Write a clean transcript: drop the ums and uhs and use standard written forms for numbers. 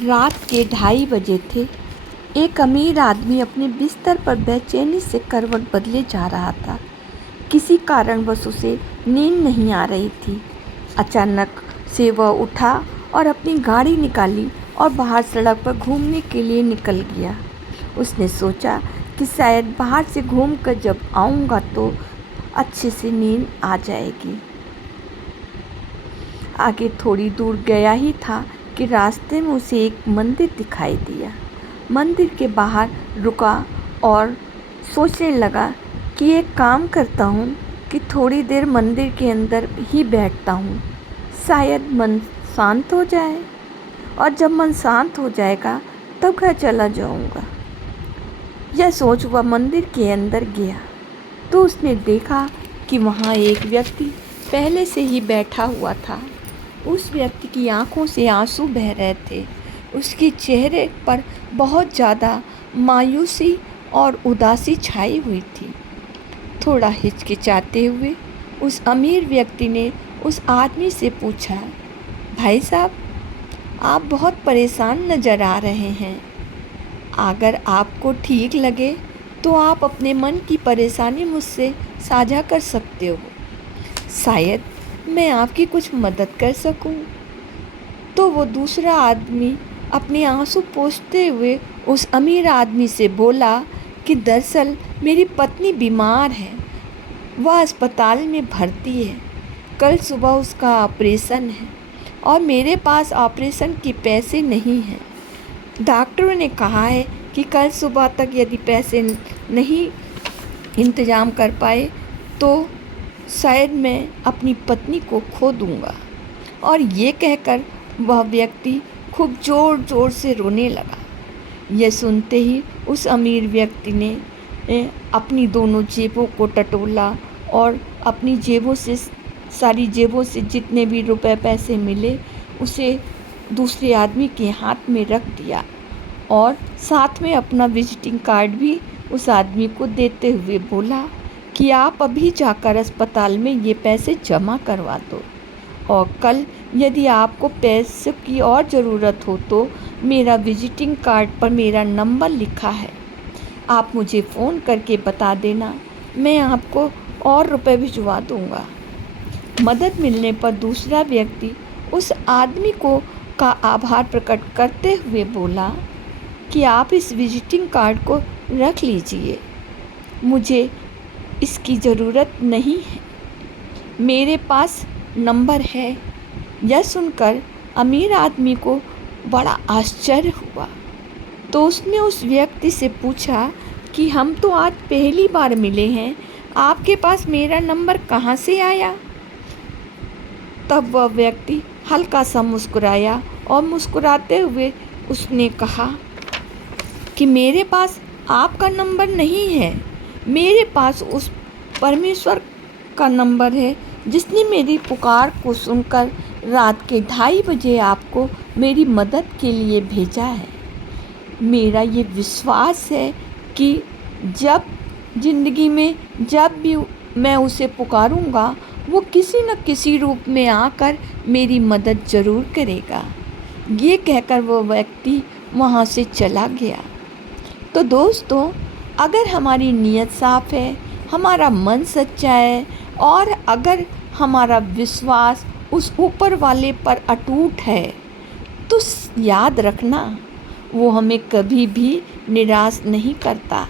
रात के 2:30 बजे थे। एक अमीर आदमी अपने बिस्तर पर बेचैनी से करवट बदले जा रहा था। किसी कारणवश उसे नींद नहीं आ रही थी। अचानक से वह उठा और अपनी गाड़ी निकाली और बाहर सड़क पर घूमने के लिए निकल गया। उसने सोचा कि शायद बाहर से घूमकर जब आऊँगा तो अच्छे से नींद आ जाएगी। आगे थोड़ी दूर गया ही था कि रास्ते में उसे एक मंदिर दिखाई दिया। मंदिर के बाहर रुका और सोचने लगा कि एक काम करता हूँ कि थोड़ी देर मंदिर के अंदर ही बैठता हूँ, शायद मन शांत हो जाए, और जब मन शांत हो जाएगा तब घर चला जाऊँगा। यह सोच वह मंदिर के अंदर गया तो उसने देखा कि वहाँ एक व्यक्ति पहले से ही बैठा हुआ था। उस व्यक्ति की आंखों से आंसू बह रहे थे। उसके चेहरे पर बहुत ज़्यादा मायूसी और उदासी छाई हुई थी। थोड़ा हिचकिचाते हुए उस अमीर व्यक्ति ने उस आदमी से पूछा, भाई साहब, आप बहुत परेशान नज़र आ रहे हैं। अगर आपको ठीक लगे तो आप अपने मन की परेशानी मुझसे साझा कर सकते हो, शायद मैं आपकी कुछ मदद कर सकूं। तो वो दूसरा आदमी अपने आंसू पोंछते हुए उस अमीर आदमी से बोला कि दरअसल मेरी पत्नी बीमार है, वह अस्पताल में भर्ती है। कल सुबह उसका ऑपरेशन है और मेरे पास ऑपरेशन के पैसे नहीं हैं। डॉक्टरों ने कहा है कि कल सुबह तक यदि पैसे नहीं इंतज़ाम कर पाए तो शायद मैं अपनी पत्नी को खो दूँगा। और ये कहकर वह व्यक्ति खूब ज़ोर ज़ोर से रोने लगा। यह सुनते ही उस अमीर व्यक्ति ने अपनी दोनों जेबों को टटोला और अपनी सारी जेबों से जितने भी रुपए पैसे मिले उसे दूसरे आदमी के हाथ में रख दिया और साथ में अपना विजिटिंग कार्ड भी उस आदमी को देते हुए बोला कि आप अभी जाकर अस्पताल में ये पैसे जमा करवा दो, और कल यदि आपको पैसे की और ज़रूरत हो तो मेरा विजिटिंग कार्ड पर मेरा नंबर लिखा है, आप मुझे फ़ोन करके बता देना, मैं आपको और रुपए भिजवा दूँगा। मदद मिलने पर दूसरा व्यक्ति उस आदमी का आभार प्रकट करते हुए बोला कि आप इस विजिटिंग कार्ड को रख लीजिए, मुझे इसकी ज़रूरत नहीं है, मेरे पास नंबर है। यह सुनकर अमीर आदमी को बड़ा आश्चर्य हुआ तो उसने उस व्यक्ति से पूछा कि हम तो आज पहली बार मिले हैं, आपके पास मेरा नंबर कहाँ से आया? तब वह व्यक्ति हल्का सा मुस्कुराया और मुस्कुराते हुए उसने कहा कि मेरे पास आपका नंबर नहीं है, मेरे पास उस परमेश्वर का नंबर है जिसने मेरी पुकार को सुनकर रात के 2:30 बजे आपको मेरी मदद के लिए भेजा है। मेरा ये विश्वास है कि जब ज़िंदगी में जब भी मैं उसे पुकारूंगा वो किसी न किसी रूप में आकर मेरी मदद ज़रूर करेगा। ये कहकर वो व्यक्ति वहाँ से चला गया। तो दोस्तों, अगर हमारी नीयत साफ़ है, हमारा मन सच्चा है और अगर हमारा विश्वास उस ऊपर वाले पर अटूट है तो याद रखना वो हमें कभी भी निराश नहीं करता।